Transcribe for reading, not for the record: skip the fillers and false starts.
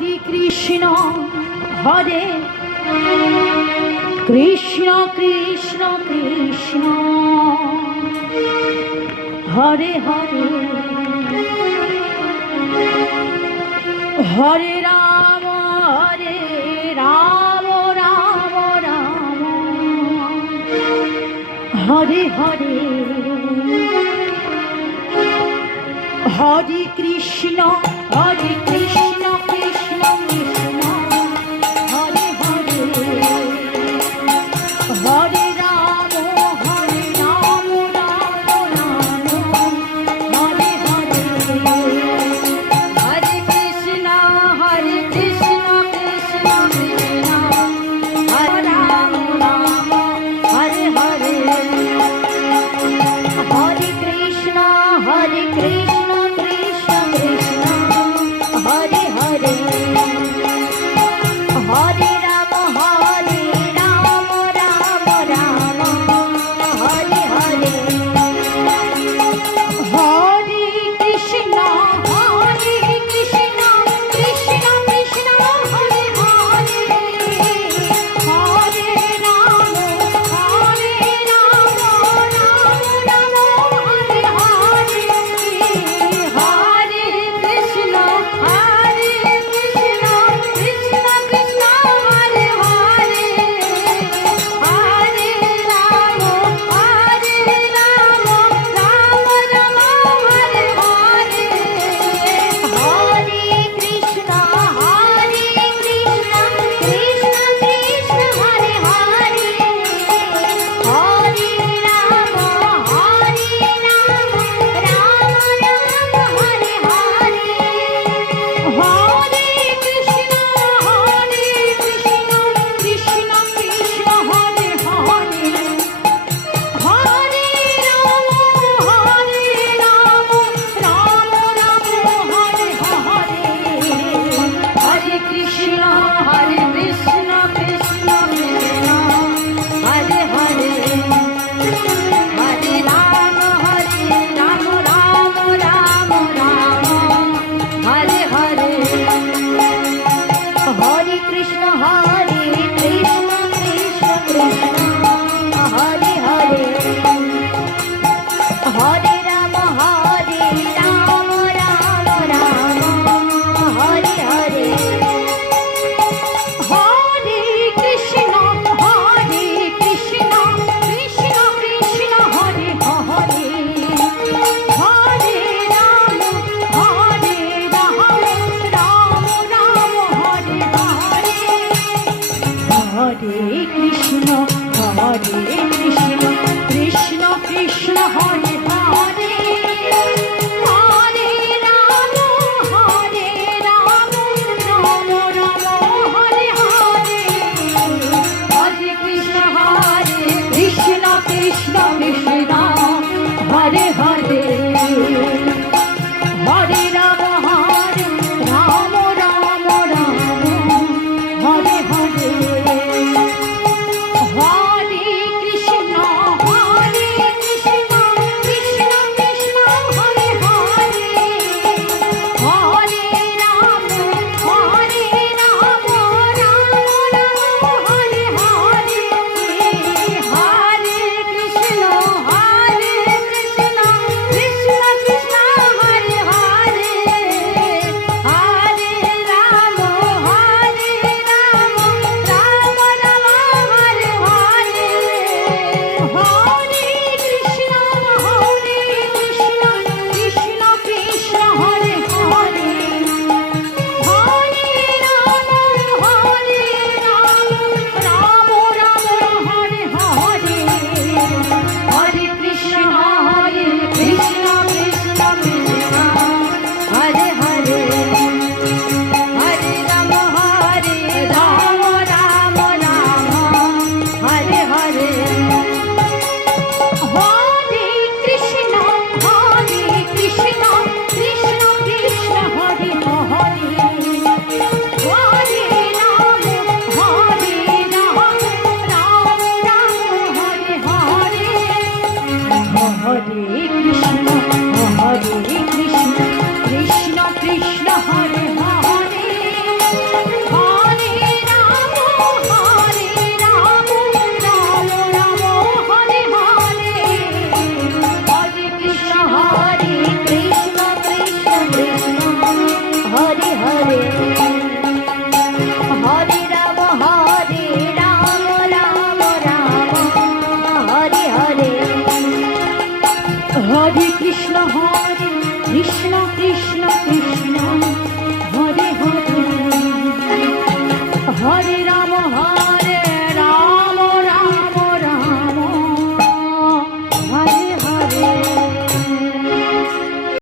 Hare Krishna Hare Krishna Krishna Krishna Hare Hare Hare Ram Ram Ram Hare Hare Hare Krishna Krishna Krishna Hare Hare Hare Ram Ram Ram Hare Hare Hare Krishna Krishna Krishna Hare Ram Ram Hare Hare Hare Krishna Krishna Krishna Krishna Hare Hare Hare Ram Ram Ram Hare Hare Hare Krishna Krishna Krishna Krishna Hare Hare Hare Ram Ram Ram Hare Hare Hare Krishna Krishna Krishna Krishna Hare Hare Hare Ram Ram Ram Hare Hare Hare Krishna Krishna Krishna Hare Hare Hare Ram Ram Ram Hare Hare Hare Krishna Krishna Krishna Hare Hare Hare Ram Ram Ram Hare Hare Hare Krishna Krishna Krishna Hare Hare Hare Ram Ram Ram Hare Hare Hare Krishna Krishna Krishna Hare Hare Hare Ram Ram Hare Hare Hare Krishna Krishna Krishna Krishna Hare Hare Hare Ram Ram Ram Hare Hare Hare Krishna Krishna Krishna Hare Hare Hare Ram Ram Hare Hare Hare Krishna Krishna